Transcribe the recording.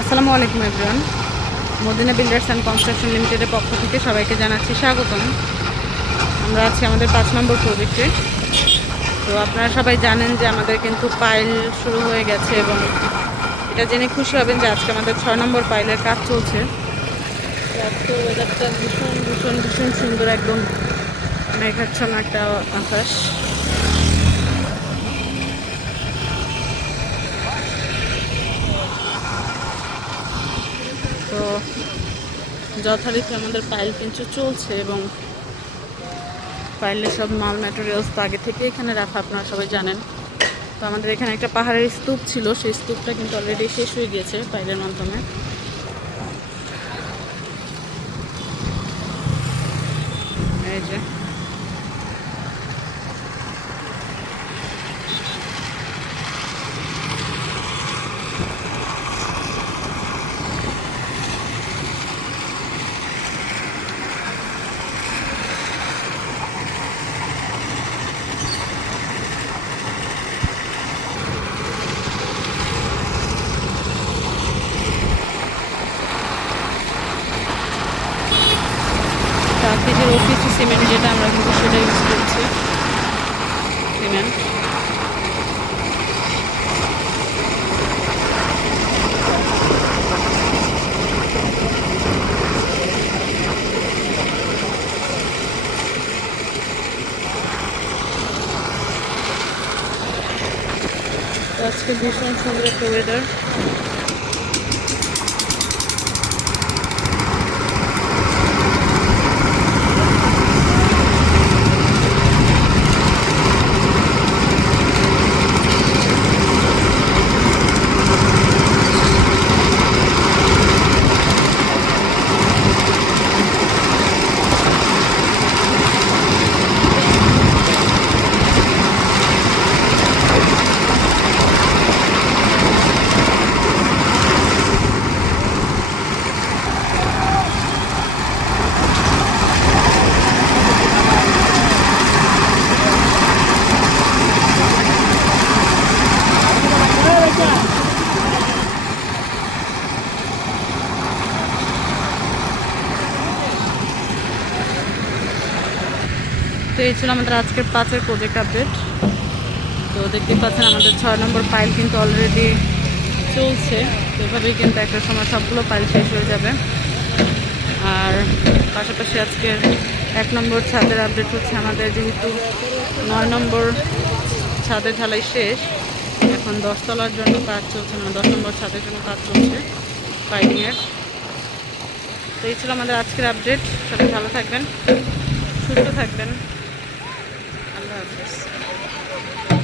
আসসালামু আলাইকুম everyone. Madina builders and construction লিমিটেডের পক্ষ থেকে সবাইকে জানাচ্ছি স্বাগতম। আমরা আছি আমাদের পাঁচ নম্বর প্রজেক্টে। তো আপনারা সবাই জানেন যে আমাদের কিন্তু পাইল শুরু হয়ে গেছে এবং এটা জেনে খুশি হবেন যে আজকে আমাদের ছয় নম্বর পাইলের কাজ চলছে। ভীষণ ভীষণ ভীষণ সুন্দর একদম মেঘাচ্ছন্ন একটা আকাশ তো যথারীতি আমাদের পাইল কিন্তু চলছে এবং পাইলের সব মাল ম্যাটেরিয়ালস তো আগে থেকে এখানে রাখা, আপনারা সবাই জানেন। তো আমাদের এখানে একটা পাহাড়ের স্তূপ ছিল, সেই স্তূপটা কিন্তু অলরেডি শেষ হয়ে গিয়েছে পাইলের মাধ্যমে। এই যে। প্রাকৃতিক অফিস সিমেন্ট যেটা আমরা কিন্তু সেটা ইউজ করছি। সিমেন্ট আজকে ভীষণ সুন্দর একটা ওয়েদার তো এই ছিল আমাদের আজকের পাঁচের প্রজেক্ট আপডেট তো দেখতেই পাচ্ছেন আমাদের ছয় নম্বর পাইল কিন্তু অলরেডি চলছে। তো এভাবেই কিন্তু একটা সময় সবগুলো পাইল শেষ হয়ে যাবে। আর পাশাপাশি আজকের এক নম্বর ছাদের আপডেট হচ্ছে আমাদের যেহেতু নয় নম্বর ছাদের ঢালাই শেষ। এখন দশতলার জন্য কাজ চলছে মানে দশ নম্বর ছাদের জন্য কাজ চলছে পাইলিংয়ের তো এই ছিল আমাদের আজকের আপডেট সবাই ভালো থাকবেন, সুস্থ থাকবেন। purpose.